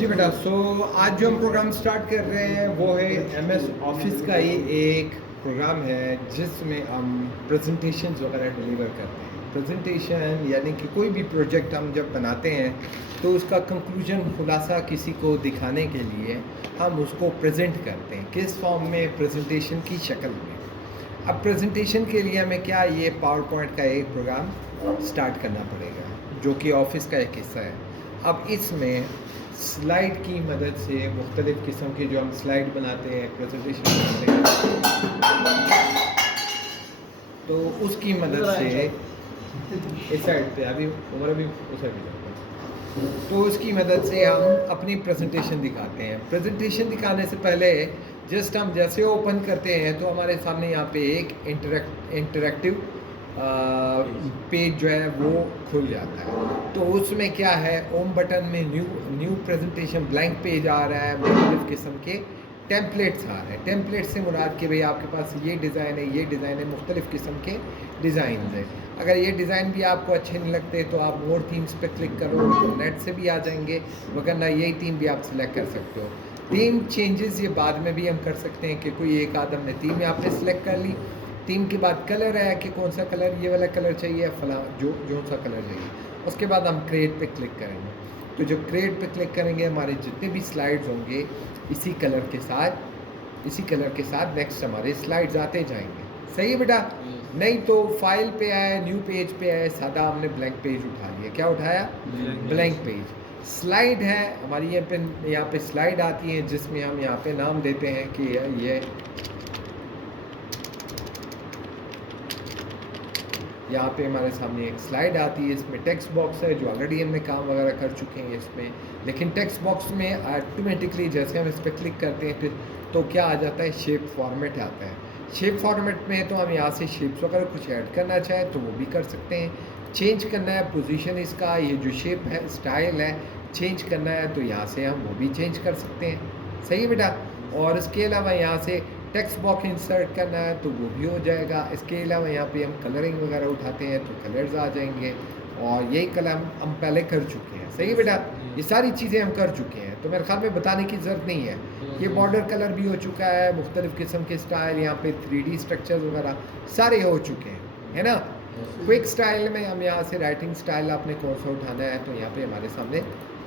जी बेटा, आज जो हम प्रोग्राम स्टार्ट कर रहे हैं वो है एमएस ऑफिस का ही एक प्रोग्राम है जिसमें हम प्रेजेंटेशंस वगैरह डिलीवर करते हैं। प्रेजेंटेशन यानी कि कोई भी प्रोजेक्ट हम जब बनाते हैं तो उसका कंक्लूजन खुलासा किसी को दिखाने के लिए हम उसको प्रेजेंट करते हैं। किस फॉर्म में? प्रेजेंटेशन की शक्ल में। अब प्रेजेंटेशन के लिए हमें क्या ये पावर पॉइंट का एक प्रोग्राम स्टार्ट करना पड़ेगा जो कि ऑफिस का एक हिस्सा है। अब इसमें स्लाइड की मदद से मुख्तलिफ़ किस्म के जो हम स्लाइड बनाते हैं, प्रेजेंटेशन बनाते हैं, तो उसकी मदद से इस साइड पे अभी उम्र भी उस साइड पे, तो उसकी मदद से हम अपनी प्रेजेंटेशन दिखाते हैं। प्रेजेंटेशन दिखाने से पहले जस्ट हम जैसे ओपन करते हैं तो हमारे सामने यहाँ पे एक इंटरेक्टिव पेज जो है वो खुल जाता है। तो उसमें क्या है, होम बटन में न्यू प्रेजेंटेशन ब्लैंक पेज आ रहा है, मुख्तलिफ़ किस्म के टेम्पलेट्स आ रहे हैं। टेम्पलेट से मुराद कि भाई आपके पास ये डिज़ाइन है, ये डिज़ाइन है, मुख्तलिफ़ किस्म के डिज़ाइन हैं। अगर ये डिज़ाइन भी आपको अच्छे नहीं लगते तो आप मोर थीम्स पे क्लिक करो तो नेट से भी आ जाएंगे, वरना यही थीम भी आप सिलेक्ट कर सकते हो। थीम चेंजेस ये बाद में भी हम कर सकते हैं कि कोई एक आदम ने थीम यहाँ पे सिलेक्ट कर ली। थीम के बाद कलर है कि कौन सा कलर, ये वाला कलर चाहिए, फला जो सा कलर चाहिए। उसके बाद हम क्रिएट पे क्लिक करेंगे। तो जब क्रिएट पे क्लिक करेंगे हमारे जितने भी स्लाइड्स होंगे इसी कलर के साथ नेक्स्ट हमारे स्लाइड्स आते जाएंगे। सही है बेटा? नहीं तो फाइल पे आए, न्यू पेज पे आए, सादा हमने ब्लैंक पेज उठा लिया। क्या उठाया? Blank page. स्लाइड है हमारी, यहाँ पे स्लाइड आती है जिसमें हम यहाँ पे नाम देते हैं कि ये यहाँ पे हमारे सामने एक स्लाइड आती है। इसमें टेक्स्ट बॉक्स है जो ऑलरेडी हमने काम वगैरह कर चुके हैं इसमें, लेकिन टेक्स्ट बॉक्स में ऑटोमेटिकली जैसे हम इस पर क्लिक करते हैं फिर तो क्या आ जाता है, शेप फॉर्मेट आता है। शेप फॉर्मेट में तो हम यहाँ से शेप्स वगैरह कुछ ऐड करना चाहें तो वो भी कर सकते हैं। चेंज करना है पोजीशन इसका, ये जो शेप है, स्टाइल है, चेंज करना है तो यहाँ से हम वो भी चेंज कर सकते हैं। सही है बेटा? और इसके अलावा यहाँ से टेक्स्ट बॉक्स इंसर्ट करना है तो वो भी हो जाएगा। इसके अलावा यहाँ पे हम कलरिंग वगैरह उठाते हैं तो कलर्स आ जाएंगे, और यही कलर हम पहले कर चुके हैं। सही है बेटा? ये सारी चीज़ें हम कर चुके हैं तो मेरे ख्याल में बताने की ज़रूरत नहीं है। ये बॉर्डर कलर भी हो चुका है, मुख्तलिफ़ किस्म के स्टाइल, यहाँ पे 3D स्ट्रक्चर्स वगैरह सारे हो चुके हैं, है ना। क्विक स्टाइल में हम यहाँ से राइटिंग स्टाइल आपने कौन सा उठाना है तो यहाँ पे हमारे सामने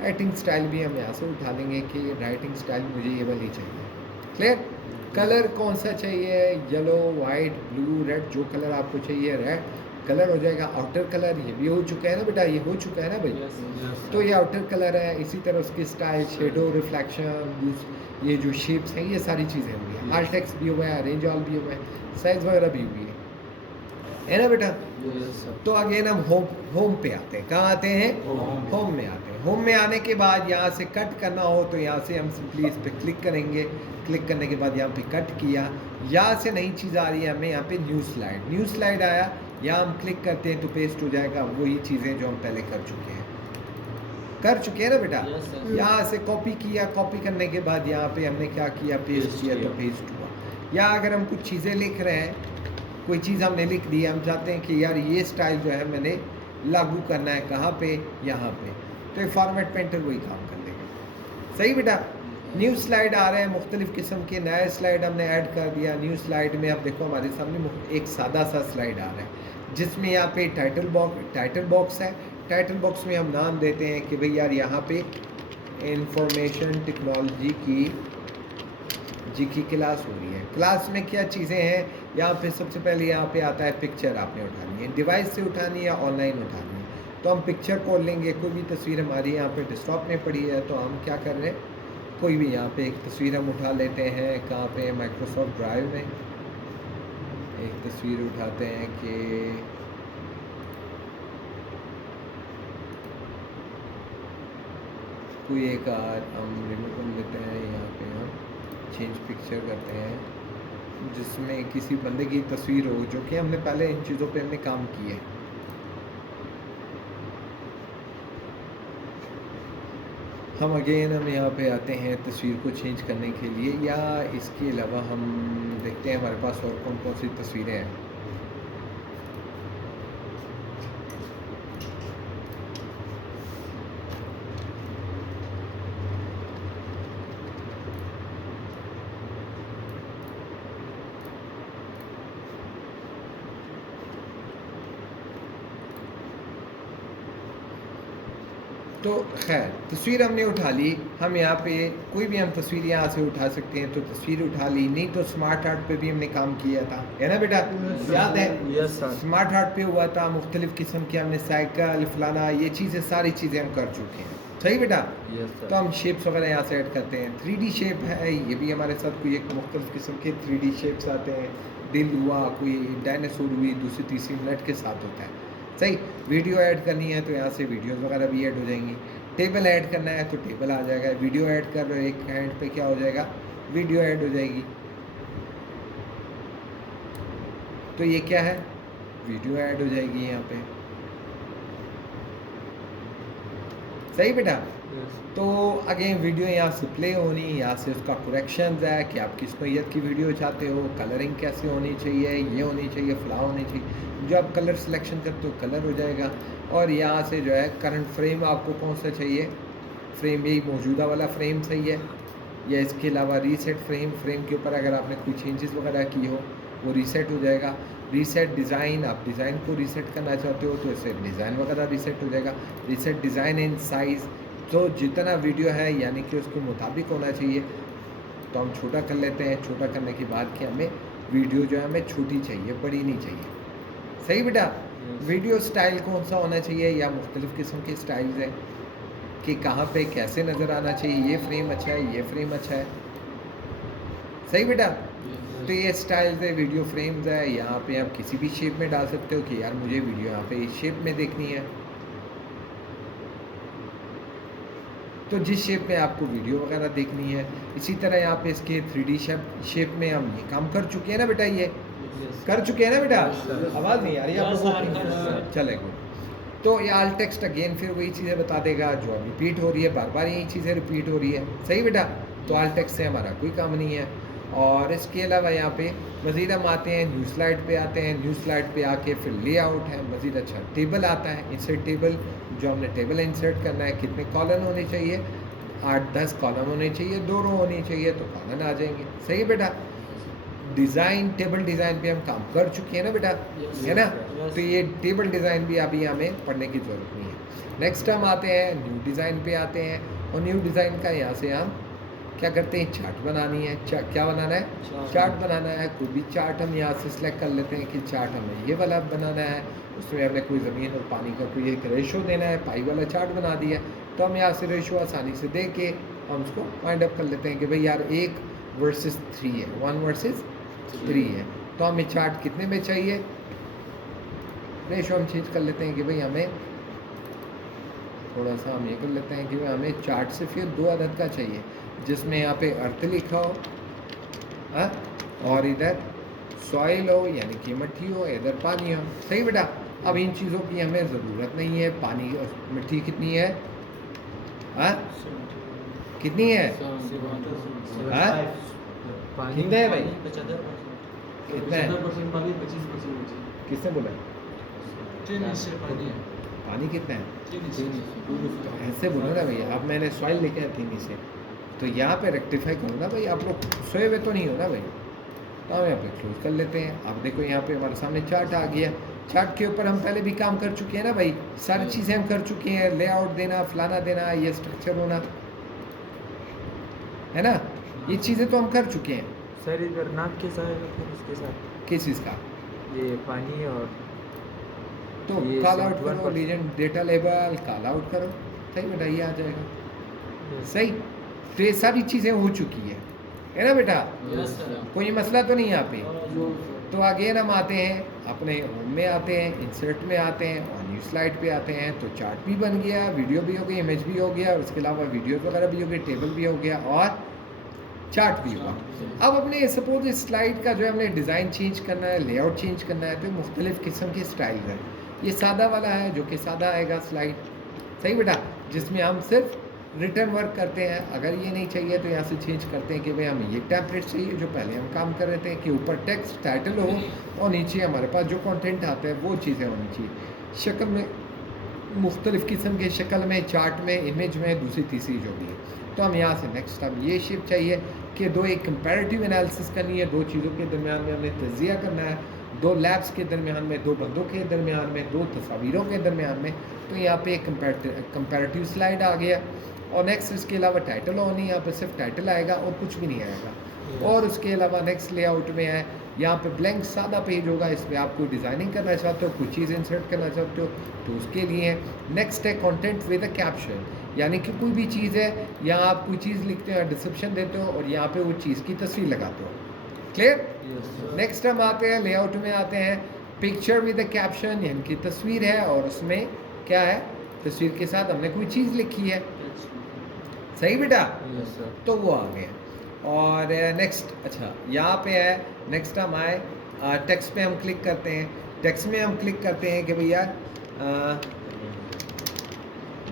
राइटिंग स्टाइल भी हम यहाँ से उठा लेंगे कि राइटिंग स्टाइल मुझे ये वाली चाहिए। क्लियर? कलर कौन सा चाहिए, येलो, वाइट, ब्लू, रेड, जो कलर आपको चाहिए रेड कलर हो जाएगा। आउटर कलर ये भी हो चुका है ना बेटा, ये हो चुका है ना भाई। तो ये आउटर कलर है। इसी तरह उसकी स्टाइल, शेडो, रिफ्लेक्शन, ये जो शेप्स हैं ये सारी चीज़ें हुई हैं। आल टेक्स्ट भी हुआ है, अरेंज ऑल भी हुआ है, साइज वगैरह भी हुई है ना बेटा। तो अगेन हम होम पे आते हैं। कहाँ आते हैं? होम में आते हैं। होम में आने के बाद यहाँ से कट करना हो तो यहाँ से हम सिंपली इस पर क्लिक करेंगे। क्लिक करने के बाद यहाँ पे कट किया, यहाँ से नई चीज़ आ रही है हमें, यहाँ पे न्यू स्लाइड आया, यहाँ हम क्लिक करते हैं तो पेस्ट हो जाएगा वही चीज़ें जो हम पहले कर चुके हैं ना बेटा। यहाँ से कॉपी किया, कॉपी करने के बाद यहाँ पे हमने क्या किया, पेस्ट किया तो पेस्ट हुआ। या अगर हम कुछ चीज़ें लिख रहे हैं, कोई चीज़ हमने लिख दी, हम चाहते हैं कि यार ये स्टाइल जो है मैंने लागू करना है कहाँ पे, यहाँ पे, तो ये फॉर्मेट पेंटर वही काम कर देगा। सही बेटा? न्यू स्लाइड आ रहे हैं, मुख्तलिफ़ किस्म के नए स्लाइड हमने ऐड कर दिया। न्यू स्लाइड में अब देखो हमारे सामने एक सादा सा स्लाइड आ रहा है जिसमें यहाँ पे टाइटल बॉक्स है। टाइटल बॉक्स में हम नाम देते हैं कि भाई यार यहाँ पे इंफॉर्मेशन टेक्नोलॉजी की क्लास हो रही है। क्लास में क्या चीज़ें हैं, यहाँ पे सबसे पहले यहाँ पे आता है पिक्चर आपने उठानी है, डिवाइस से उठानी है या ऑनलाइन उठानी है। तो हम पिक्चर खोल लेंगे, कोई भी तस्वीर हमारी यहाँ पे डेस्कटॉप में पड़ी है तो हम क्या कर रहे हैं, कोई भी यहाँ पे एक तस्वीर हम उठा लेते हैं। कहाँ पे? माइक्रोसॉफ्ट ड्राइव में एक तस्वीर उठाते हैं कि कोई एक हम रिमूव कर लेते हैं। यहाँ पे हम चेंज पिक्चर करते हैं जिसमें किसी बंदे की तस्वीर हो जो कि हमने पहले इन चीज़ों पे हमने काम किया है। हम यहाँ पे आते हैं तस्वीर को चेंज करने के लिए, या इसके अलावा हम देखते हैं हमारे पास और कौन कौन सी तस्वीरें हैं। तो खैर तस्वीर हमने उठा ली, हम यहाँ पे कोई भी हम तस्वीर यहाँ से उठा सकते हैं, तो तस्वीर उठा ली। नहीं तो स्मार्ट आर्ट पे भी हमने काम किया था, है ना बेटा? याद है? स्मार्ट आर्ट पे हुआ था, मुख्तलिफ़ किस्म के हमने साइकिल फलाना ये चीज़ें सारी चीज़ें हम कर चुके हैं, सही बेटा? तो हम शेप्स वगैरह यहाँ से ऐड करते हैं। 3D शेप है, ये भी हमारे साथ कोई एक मुख्तलिफ़ किस्म के 3D शेप्स आते हैं। दिल हुआ, कोई डायनासोर हुई, दूसरी तीसरी मिनट के साथ होता है, सही। वीडियो ऐड करनी है तो यहाँ से वीडियोस वगैरह भी ऐड हो जाएंगी। टेबल ऐड करना है तो टेबल आ जाएगा। वीडियो ऐड कर रहे हो एक हैंड पे, क्या हो जाएगा? वीडियो ऐड हो जाएगी। तो ये क्या है? वीडियो ऐड हो जाएगी यहाँ पे, सही बेटा? तो अगेन वीडियो यहाँ से प्ले होनी, यहाँ से उसका करेक्शंस है कि आप किस नोयत की वीडियो चाहते हो, कलरिंग कैसे होनी चाहिए, ये होनी चाहिए, फ्ला होनी चाहिए। जो आप कलर सिलेक्शन करते हो कलर हो जाएगा। और यहाँ से जो है करंट फ्रेम आपको कौन सा चाहिए, फ्रेम यही मौजूदा वाला फ्रेम सही है, या इसके अलावा रीसेट फ्रेम, फ्रेम के ऊपर अगर आपने कोई चेंजेस वगैरह की हो वो रीसेट हो जाएगा। रीसेट डिज़ाइन, आप डिज़ाइन को रीसेट करना चाहते हो तो इससे डिज़ाइन वगैरह रीसेट हो जाएगा। रीसेट डिज़ाइन इन साइज़, तो जितना वीडियो है यानी कि उसके मुताबिक होना चाहिए, तो हम छोटा कर लेते हैं। छोटा करने के बाद कि हमें वीडियो जो है हमें छोटी चाहिए, बड़ी नहीं चाहिए, सही बेटा? वीडियो स्टाइल कौन सा होना चाहिए, या मुख्तलिफ़ किस्म के स्टाइल्स हैं कि कहाँ पे कैसे नज़र आना चाहिए, ये फ्रेम अच्छा है, ये फ्रेम अच्छा है, सही बेटा? तो ये स्टाइल्स है, वीडियो फ्रेम्स है। यहाँ पे आप किसी भी शेप में डाल सकते हो कि यार मुझे वीडियो यहाँ पे इस शेप में देखनी है, तो जिस शेप में आपको वीडियो वगैरह देखनी है। इसी तरह यहाँ पे इसके 3D शेप में हम ये काम कर चुके हैं ना बेटा, ये कर चुके हैं ना बेटा? आवाज़ नहीं आ रही आप लोगों को? चले गुड। तो ये आल टेक्स्ट अगेन फिर वही चीज़ें बता देगा जो रिपीट हो रही है, बार बार यही चीज़ें रिपीट हो रही है, सही बेटा? तो आल टेक्स्ट से हमारा कोई काम नहीं है। और इसके अलावा यहाँ पे मज़ीद हम आते हैं न्यू स्लाइड पे आते हैं। न्यू स्लाइड पे आके फिर लेआउट है, मज़ीद अच्छा टेबल आता है, इंसर्ट टेबल। जो हमने टेबल इंसर्ट करना है, कितने कॉलम होने चाहिए? 8-10 कॉलम होने चाहिए, 2 रो होनी चाहिए तो कॉलम आ जाएंगे, सही बेटा? डिज़ाइन, टेबल डिज़ाइन पे हम काम कर चुके हैं ना बेटा, है ना? तो ये टेबल डिज़ाइन भी अभी हमें पढ़ने की ज़रूरत नहीं है। नेक्स्ट हम आते हैं न्यू डिज़ाइन पे आते हैं, और न्यू डिज़ाइन का यहाँ से हम क्या करते हैं? चार्ट बनानी है। क्या बनाना है? चार्ट बनाना है। कोई भी चार्ट हम यहाँ से सिलेक्ट कर लेते हैं कि चार्ट हमें ये वाला बनाना है, उसमें हमने कोई ज़मीन और पानी का कोई एक रेशो देना है, पाई वाला चार्ट बना दिया। तो हम यहाँ से रेशो आसानी से दे के हम उसको फाइंड अप कर लेते हैं कि भाई यार 1 वर्सेस 3 है, 1 वर्सेस 3 है, तो हमें चार्ट कितने में चाहिए? रेशो हम चेंज कर लेते हैं कि भाई हमें थोड़ा सा हम ये कर लेते हैं कि भाई हमें चार्ट से फिर 2 अदद का चाहिए, जिसमें यहाँ पे अर्थ लिखा हो, हाँ, और इधर सॉइल हो यानी कि मिट्टी हो, इधर पानी हो, सही बेटा? अब इन चीज़ों की हमें ज़रूरत नहीं है। पानी और मिट्टी कितनी है? हाँ, कितनी है? हाँ, कितना है भाई? कितना है? किसने बोला? पानी कितना है? तो ऐसे बोलो ना भैया, अब मैंने सॉइल लेके आया 3 से, तो यहाँ पे रेक्टिफाई करो ना भाई, आप लोग सोए हुए तो नहीं हो ना भाई। तो हम यहाँ पे क्लोज कर लेते हैं। आप देखो यहाँ पे हमारे सामने चार्ट आ गया। चार्ट के ऊपर हम पहले भी काम कर चुके हैं ना भाई, सारी चीज़ें हम कर चुके हैं, लेआउट देना, फलाना देना, ये स्ट्रक्चर होना, है ना? ये चीज़ें तो हम कर चुके हैं। सर इधर नाम कैसा है फिर इसके साथ? किस चीज़ का? ये पानी और तो कॉल आउट करो, legend data label call out करो, सही बेटा? ये आ जाएगा, सही। तो ये सारी चीज़ें हो चुकी है ना बेटा? कोई मसला तो नहीं यहाँ पे। तो आगे हम आते हैं अपने होम में आते हैं, इंसर्ट में आते हैं, और न्यू स्लाइड पे आते हैं। तो चार्ट भी बन गया, वीडियो भी हो गई, इमेज भी हो गया, और उसके अलावा वीडियो वगैरह भी हो गई, टेबल भी हो गया, और चार्ट भी होगा। अब अपने सपोज इस स्लाइड का जो है हमने डिज़ाइन चेंज करना है, लेआउट चेंज करना है, तो मुख्तलिफ़ किस्म के स्टाइल है। ये सादा वाला है जो कि सादा आएगा स्लाइड, सही बेटा? जिसमें हम सिर्फ रिटर्न वर्क करते हैं। अगर ये नहीं चाहिए तो यहाँ से चेंज करते हैं कि भाई हमें ये टेम्पलेट चाहिए जो पहले हम काम कर रहे थे, कि ऊपर टेक्स्ट टाइटल हो और नीचे हमारे पास जो कंटेंट आता है वो चीज़ें होनी चाहिए। शक्ल में मुख्तलिफ़ किस्म के शक्ल में, चार्ट में, इमेज में, दूसरी तीसरी जो भी है। तो हम यहाँ से नेक्स्ट हम ये शिफ्ट चाहिए कि एक कंपैरेटिव एनालिसिस करनी है, 2 चीज़ों के दरमियान में हमने तजिया करना है। दो लैब्स के दरमियान में, दो बंदों के दरमियान में, दो तस्वीरों के दरमियान में। तो यहाँ पे एक कंपैरेटिव स्लाइड आ गया। और नेक्स्ट इसके अलावा टाइटल ऑन ही, यहाँ पे सिर्फ टाइटल आएगा और कुछ भी नहीं आएगा। और उसके अलावा नेक्स्ट लेआउट में है यहाँ पे ब्लैंक सादा पेज होगा, इस पर आप कोई डिज़ाइनिंग करना चाहते हो, कोई चीज़ इंसर्ट करना चाहते हो तो उसके लिए है। नेक्स्ट है कंटेंट विद अ कैप्शन, यानी कि कोई भी चीज़ है, यहाँ आप कोई चीज़ लिखते हो, डिस्क्रिप्शन देते हो और यहाँ पे वो चीज़ की तस्वीर लगाते हो। क्लियर? नेक्स्ट हम आते हैं लेआउट में, आते हैं पिक्चर विद अ कैप्शन, यानी कि तस्वीर है और उसमें क्या है, तस्वीर के साथ हमने कोई चीज़ लिखी है। सही बेटा? तो वो आ गया। और नेक्स्ट, अच्छा यहाँ पे है, नेक्स्ट हम आए टेक्स्ट पे हम क्लिक करते हैं। टेक्स्ट में हम क्लिक करते हैं कि भैया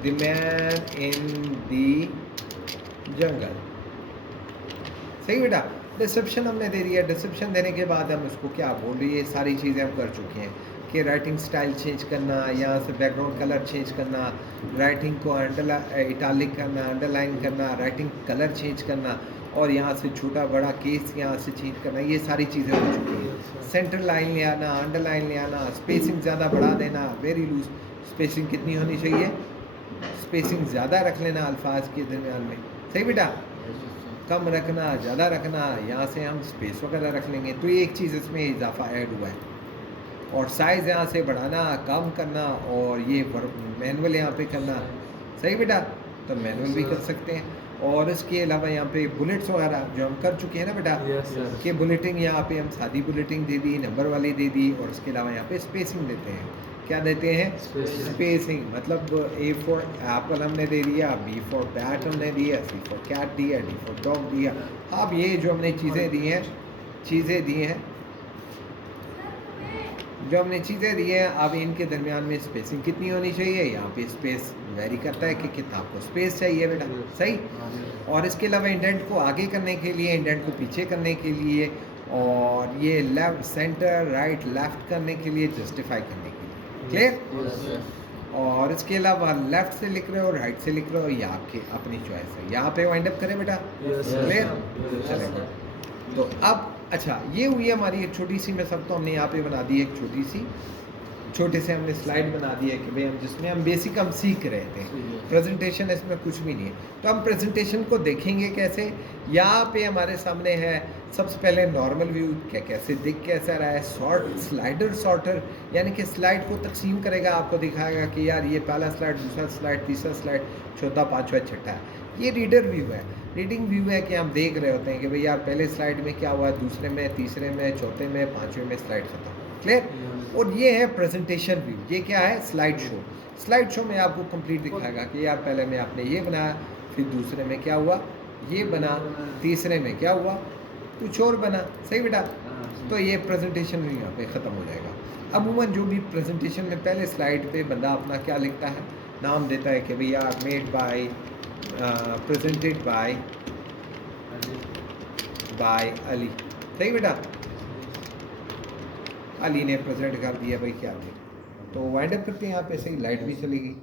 द मैन इन दी जंगल। सही बेटा? डिस्क्रिप्शन हमने दे दिया। डिस्क्रिप्शन देने के बाद हम उसको क्या बोल रही है, सारी चीज़ें हम कर चुके हैं कि राइटिंग स्टाइल चेंज करना, यहाँ से बैकग्राउंड कलर चेंज करना, राइटिंग को इटालिक करना, अंडरलाइन करना, राइटिंग कलर चेंज करना और यहाँ से छोटा बड़ा केस यहाँ से चेंज करना, ये सारी चीज़ें हो चुकी हैं। सेंटर लाइन ले आना, अंडरलाइन ले आना, स्पेसिंग ज़्यादा बढ़ा देना, वेरी लूज स्पेसिंग कितनी होनी चाहिए, स्पेसिंग ज़्यादा रख लेना अल्फाज के दरमियान में। सही बेटा? कम रखना, ज़्यादा रखना, यहाँ से हम स्पेस वगैरह रख लेंगे। तो ये एक चीज़ इसमें इजाफा ऐड हुआ है। और साइज़ यहाँ से बढ़ाना, कम करना और ये मैनुअल यहाँ पे करना। सही बेटा? तो मैनुअल भी कर सकते हैं। और इसके अलावा यहाँ पे बुलेट्स वगैरह जो हम कर चुके हैं ना बेटा, कि बुलेटिंग यहाँ पे हम सादी बुलेटिंग दे दी, नंबर वाली दे दी और उसके अलावा यहाँ पे स्पेसिंग देते हैं। क्या देते हैं? स्पेसिंग। मतलब A फॉर एप्पल हमने दे दिया, B फॉर बैट हमने दिया, C फॉर कैट दिया, D फॉर डॉग दिया। अब ये जो हमने चीज़ें दी हैं, अब इनके दरमियान में स्पेसिंग कितनी होनी चाहिए, यहाँ पे स्पेस वेरी करता है कि कितना आपको स्पेस चाहिए बेटा। सही? और इसके अलावा इंडेंट को आगे करने के लिए, इंडेंट को पीछे करने के लिए, और ये लेफ्ट सेंटर राइट लेफ्ट करने के लिए, जस्टिफाई करने के लिए। क्लियर? और इसके अलावा लेफ्ट से लिख रहे हो, राइट से लिख रहे हो, ये आपकी अपनी चॉइस है। यहाँ पे वाइंड अप करें बेटा? क्लियर? चलेगा। तो अब अच्छा, ये हुई हमारी एक छोटी सी, मैं सब तो हमने यहाँ पे बना दी एक छोटे से हमने स्लाइड बना दी है कि भाई हम जिसमें हम बेसिक हम सीख रहे थे। प्रेजेंटेशन इसमें कुछ भी नहीं है। तो हम प्रेजेंटेशन को देखेंगे कैसे। यहाँ पे हमारे सामने है सबसे पहले नॉर्मल व्यू, कैसे दिख कैसा रहा है, स्लाइडर सॉर्टर, यानी कि स्लाइड को तकसीम करेगा, आपको दिखाएगा कि यार ये पहला स्लाइड, दूसरा स्लाइड, तीसरा स्लाइड, चौथा, पाँचवा, छठा है। ये रीडर व्यू है। रीडिंग व्यू है कि हम देख रहे होते हैं कि भाई यार पहले स्लाइड में क्या हुआ, दूसरे में, तीसरे में, चौथे में, पाँचवें में स्लाइड खत्म। क्लियर? और ये है प्रेजेंटेशन व्यू। ये क्या है? Slide show. स्लाइड शो में आपको कंप्लीट दिखाएगा कि यार पहले में आपने ये बनाया, फिर दूसरे में क्या हुआ, ये बना, तीसरे में क्या हुआ, कुछ और बना। सही बेटा? तो ये प्रेजेंटेशन व्यू यहाँ पे ख़त्म हो जाएगा। अमूमन जो भी प्रेजेंटेशन में पहले स्लाइड पे बंदा अपना क्या लिखता है, नाम देता है कि भैया made by, presented by Ali. सही बेटा? अली ने प्रेजेंट कर दिया भाई क्या। तो वाइंड अप करते हैं यहाँ पे। सही, लाइट भी चली गई।